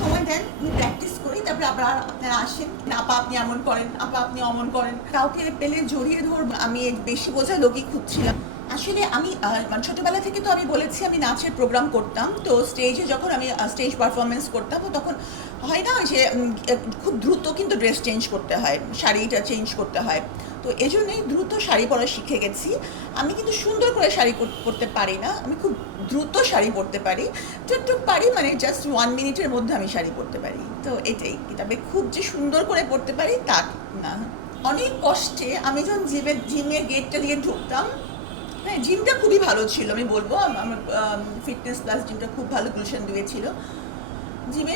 সময় দেন, আমি প্র্যাকটিস করি, তারপরে আপনারা আসেন, আপা আপনি এমন করেন, আপা আপনি অমন করেন, কাউকে পেলে জড়িয়ে ধরবো। আমি বেশি বোঝা লোকই খুঁজছিলাম। আসলে আমি মানে ছোটবেলা থেকে তো আমি বলেছি আমি নাচের প্রোগ্রাম করতাম, তো স্টেজে যখন আমি স্টেজ পারফরমেন্স করতাম তো তখন হয় না যে খুব দ্রুত কিন্তু ড্রেস চেঞ্জ করতে হয়, শাড়িটা চেঞ্জ করতে হয়, তো এই জন্যই দ্রুত শাড়ি পরা শিখে গেছি। আমি কিন্তু সুন্দর করে শাড়ি পরতে পারি না, আমি খুব দ্রুত শাড়ি পরতে পারি, টুকটুক পারি, মানে জাস্ট 1 মিনিটের মধ্যে আমি শাড়ি পরতে পারি, তো এটাই। তবে খুব যে সুন্দর করে পরতে পারি তা না। অনেক কষ্টে আমি যখন জিমের গেটটা দিয়ে ঢুকতাম, হ্যাঁ জিমটা খুবই ভালো ছিল, আমি বলবো আমার ফিটনেস প্লাস জিমটা খুব ভালো গুলশান দিয়েছিল। জিমে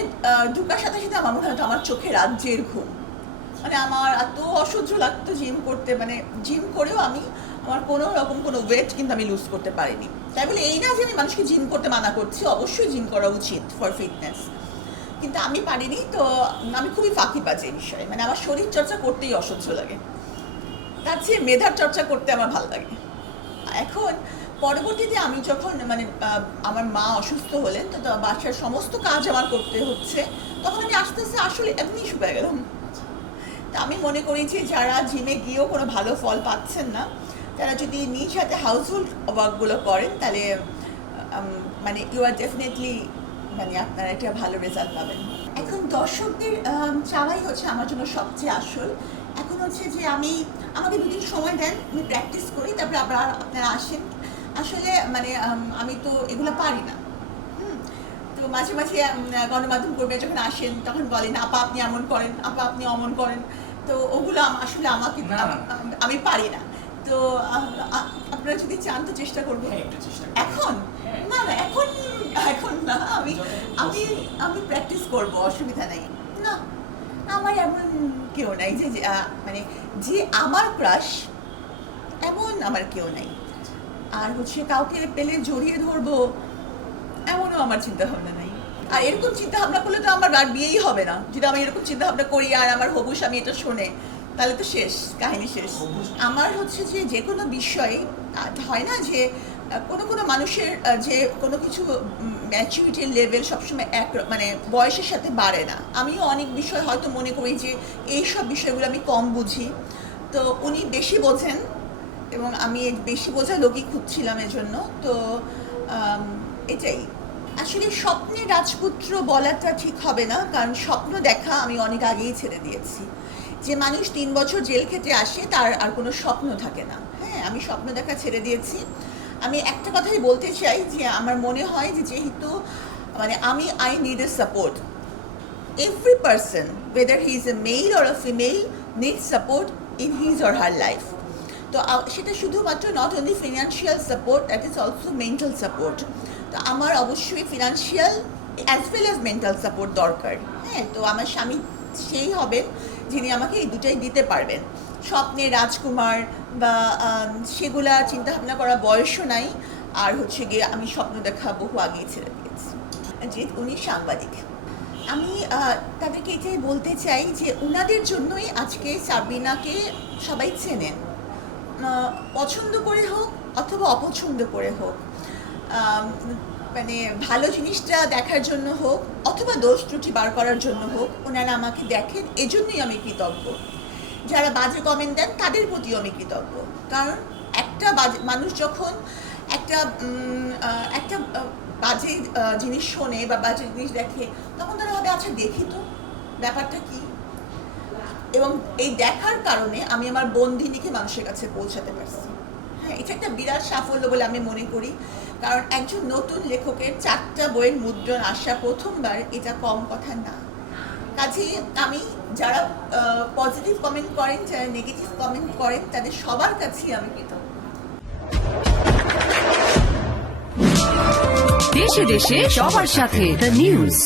ঢুকার সাথে সাথে আমার মনে হতো আমার চোখে রাজ্যের ঘুম, মানে আমার এত অসহ্য লাগতো জিম করতে, মানে জিম করেও আমার কোনো রকম কোনো ওয়েট কিন্তু আমি লুজ করতে পারিনি। তাই বলে এই না যে আমি মানুষকে জিম করতে মানা করছি, অবশ্যই জিম করা উচিত ফর ফিটনেস, কিন্তু আমি পারিনি। তো আমি খুবই ফাঁকিবাজ এই বিষয়ে, মানে আমার শরীর চর্চা করতেই অসহ্য লাগে, তার চেয়ে মেধার চর্চা করতে আমার ভালো লাগে। এখন পরবর্তীতে আমি যখন মানে আমার মা অসুস্থ হলেন, তো বাসার সমস্ত কাজ আমার করতে হচ্ছে, তখন আমি আস্তে আস্তে আসলে এমনি শুকিয়ে গেলাম। তা আমি মনে করি যে যারা জিমে গিয়েও কোনো ভালো ফল পাচ্ছেন না, তারা যদি নিজ হাতে হাউসহোল্ড ওয়ার্কগুলো করেন, তাহলে মানে ইউ আর ডেফিনেটলি, মানে আপনারা একটা ভালো রেজাল্ট পাবেন। এখন দর্শকদের চাওয়াই হচ্ছে আমার জন্য সবচেয়ে আসল। এখন হচ্ছে যে আমাকে দুদিন সময় দেন, আমি প্র্যাকটিস করি, তারপরে আপনারা আসেন। আসলে মানে আমি তো এগুলো পারি না। তো মাঝে মাঝে গণমাধ্যম কর্মীরা যখন আসেন তখন বলেন আপা আপনি এমন করেন, আপা আপনি অমন করেন, তো ওগুলো আসলে আমাকে আমি পারি না। তো আপনারা যদি চান তো চেষ্টা করবো। এখন না না এখন এখন না, আমি আমি প্র্যাকটিস করবো, অসুবিধা নেই। না, আমার এমন কেউ নাই যে মানে যে আমার ক্রাশ, এমন আমার কেউ নাই। আর হচ্ছে কাউকে পেলে জড়িয়ে ধরবো এমনও আমার চিন্তা ভাবনা নাই। আর এরকম চিন্তা ভাবনা করলে তো আমার আর বিয়েই হবে না। যদি আমি এরকম চিন্তা ভাবনা করি আর আমার হবু স্বামী এটা শোনে, তাহলে তো শেষ, কাহিনী শেষ। আমার হচ্ছে যে কোনো বিষয়ে হয় না যে কোনো মানুষের যে কোনো কিছু ম্যাচুরিটির লেভেল সবসময় মানে বয়সের সাথে বাড়ে না। আমিও অনেক বিষয় হয়তো মনে করি যে এইসব বিষয়গুলো আমি কম বুঝি, তো উনি বেশি বোঝেন এবং আমি বেশি বোঝা লোকই খুঁজছিলাম এজন্য। তো এটাই। আসলে স্বপ্নের রাজপুত্র বলাটা ঠিক হবে না, কারণ স্বপ্ন দেখা আমি অনেক আগেই ছেড়ে দিয়েছি। যে মানুষ 3 বছর জেল খেটে আসে তার আর কোনো স্বপ্ন থাকে না। হ্যাঁ, আমি স্বপ্ন দেখা ছেড়ে দিয়েছি। আমি একটা কথাই বলতে চাই যে আমার মনে হয় যে যেহেতু মানে I need a support, every person whether he is a male or a female needs support in his or her life. তো সেটা শুধুমাত্র not only financial support, that is also mental support. তো আমার অবশ্যই financial as well as mental support দরকার। হ্যাঁ, তো আমার স্বামী সেই হবেন যিনি আমাকে এই দুটাই দিতে পারবেন। স্বপ্নে রাজকুমার বা সেগুলা চিন্তাভাবনা করার বয়সও নাই। আর হচ্ছে গিয়ে আমি স্বপ্ন দেখা বহু আগেই ছেড়ে দিয়েছি। যে উনি সাংবাদিক, আমি তাদেরকে এটাই বলতে চাই যে ওনাদের জন্যই আজকে সাবিনাকে সবাই চেনেন, পছন্দ করে হোক অথবা অপছন্দ করে হোক, মানে ভালো জিনিসটা দেখার জন্য হোক অথবা দোষ ত্রুটি বার করার জন্য হোক, ওনারা আমাকে দেখেন, এজন্যই আমি কৃতজ্ঞ। যারা বাজে কমেন্ট দেন তাদের প্রতিও আমি কৃতজ্ঞ, কারণ একটা মানুষ যখন একটা বাজে জিনিস শোনে বা বাজে জিনিস দেখে, তখন তারা ভাবে আচ্ছা দেখি তো ব্যাপারটা কি। এবং এই দেখার কারণে আমি আমার বন্দিনীকে মানুষের কাছে পৌঁছাতে পারছি। হ্যাঁ, এটা একটা বিরাট সাফল্য বলে আমি মনে করি, কারণ একজন নতুন লেখকের 4টা বইয়ের মুদ্রণ আসা প্রথমবার, এটা কম কথা না। কাজে আমি যারা পজিটিভ কমেন্ট করেন, যারা নেগেটিভ কমেন্ট করেন, তাদের সবার কাছেই আমি কৃতজ্ঞ। দেশে দেশে সবার সাথে দ্য নিউজ।